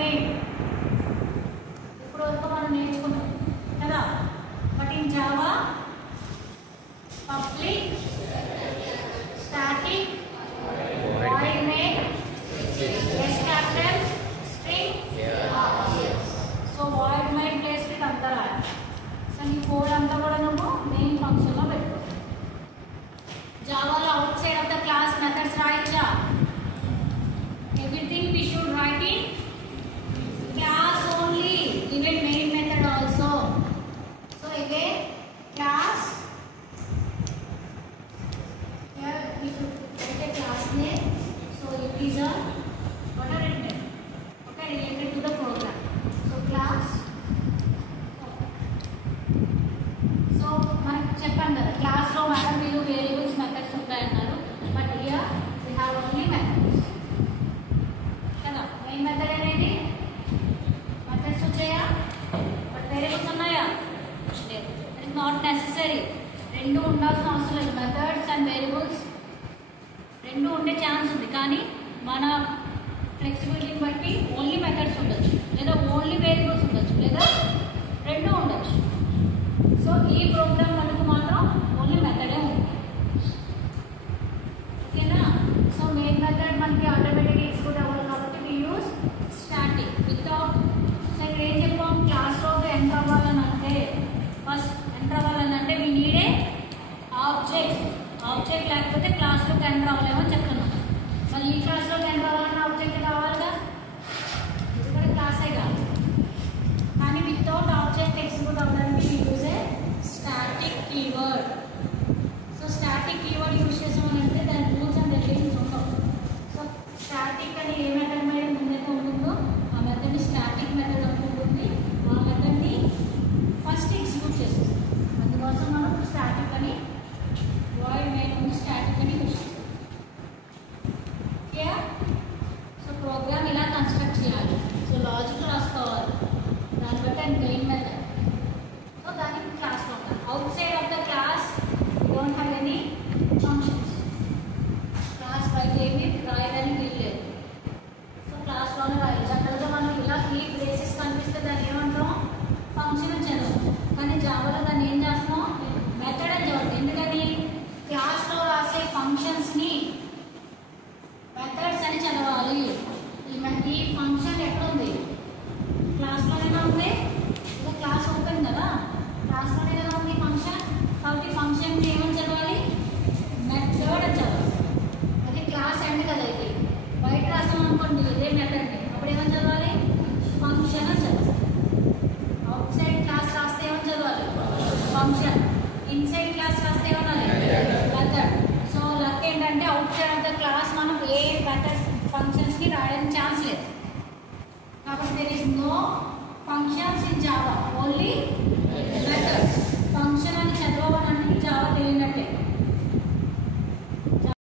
Made ఇప్పుడు వరకు మనం నేర్చుకున్నాం కదా. But in Java public static void main s capital string so void main place కి అంతా రాయాలి. సో ఈ కోడ్ అంతా కూడా నువ్వు మెయిన్ ఫంక్షన్ లో పెట్టుకో. జావాలో outside of the class methods రాయొచ్చా? everything we should write in class only, even main method also. So again class, here we should write a class name. So it is a what are it name? Okay, related to the program. So class. So మనం చెప్పాం కదా class లో madam వీళ్ళు variables methods ఉంటాయన్నారు. But here we have only methods కదా. Main method అనేది methods వచ్చాయా? But variables ఉన్నాయా? లేదు. It is not necessary. రెండు ఉండాల్సిన అవసరం లేదు. మెథడ్స్ అండ్ వేరియబుల్స్ రెండు ఉండే ఛాన్స్ ఉంది. కానీ మన ఫ్లెక్సిబిలిటీని బట్టి ఓన్లీ మెథడ్స్ ఉండొచ్చు, లేదా ఓన్లీ వేరియబుల్స్ ఉండొచ్చు, లేదా రెండు ఉండొచ్చు. సో ఈ ప్రోగ్రామ్ మనకు మాత్రం ఓన్లీ మెథడే ఉంది. ఓకేనా? సో మెయిన్ మెథడ్ మనకి ఆటోమేటిక్ ఎగ్జిక్యూట్ అవ్వాలి కాబట్టి we use static without. So ఇక్కడ ఏం చెప్పాం? క్లాస్లోకి ఎంటర్ అవ్వాలని అంటే ఫస్ట్ ఎంటర్ అవ్వాలని అంటే we need a object. Object లేకపోతే క్లాస్లోకి ఎంటర్ అవ్వలేమని చెప్తున్నాం. మళ్ళీ ఈ క్లాస్లోకి ఎంటర్ అవ్వాలన్న ఆబ్జెక్ట్ కావాలిగా, ఇది కూడా క్లాసే కాదు. కానీ వితౌట్ ఆబ్జెక్ట్ ఎగ్జిక్యూట్ అవ్వడానికి we use a static keyword. So static keyword use చేసామనంటే దాని రూల్స్ అండ్ రెగ్యులేషన్స్ ఉండవు. సో స్టాటిక్ అని ఏ మెథడ్ మీద ముందైతే ఉంటుందో ఆ మెథడ్ని స్టాటిక్ మెథడ్ అనుకుంటుంది. ఆ మెథడ్ని ఫస్ట్ ఎగ్జిక్యూట్ చేసేస్తాం. అందుకోసం మనం స్టాటిక్ అని వాయిడ్ మెయిన్ ఉంది, స్టాటిక్ అని యూజ్ చేస్తాం. ఓకే? సో ప్రోగ్రామ్ ఇలా కన్స్ట్రక్ట్ చేయాలి. సో లాజిక్ రాసుకోవాలి, దాన్ని బట్టి అండ్ మెయిన్ మెథడ్. సో దానికి క్లాస్లో ఉంటాం. Out side of the class don't have any functions. Class బయట ఏమి రాయడానికి వీల్లేదు. సో క్లాస్లోనే రాయాలి. జనరల్గా మనం ఇలా ఈ ప్లేసెస్ కనిపిస్తే దాన్ని ఏమంటాం? ఫంక్షన్ అని చదువుతాం. కానీ జావాలో దాన్ని ఏం చేస్తాం? మెథడ్ అని చదువుతాం. ఎందుకని? క్లాస్లో రాసే ఫంక్షన్స్ని మెథడ్స్ అని చదవాలి. ఈ ఫంక్షన్ ఎక్కడ ఉంది? క్లాస్లోనే ఉంది. ఇలా క్లాస్ ఓపెన్ కదా, క్లాస్లోనే కదా ఉంది ఫంక్షన్. కాబట్టి ఫంక్షన్కి ఏమని చదవాలి? మెథడ్ అని చదవాలి. అది క్లాస్ ఎండ్ కదా. ఇది బయట రాసాం అనుకోండి ఇదే మెథడ్ని, అప్పుడు ఏమని చదవాలి? ఫంక్షన్ అని చదవాలి. అవుట్ సైడ్ క్లాస్ రాస్తే ఏమని చదవాలి? ఫంక్షన్. ఇన్సైడ్ క్లాస్ రాస్తే ఏమనాలి? మెథడ్. సో లక్ ఏంటంటే out side of the class మనం ఏ మెథడ్ ఫంక్షన్స్కి రాయడానికి ఛాన్స్ లేదు. కాబట్టి there is no functions in Java, only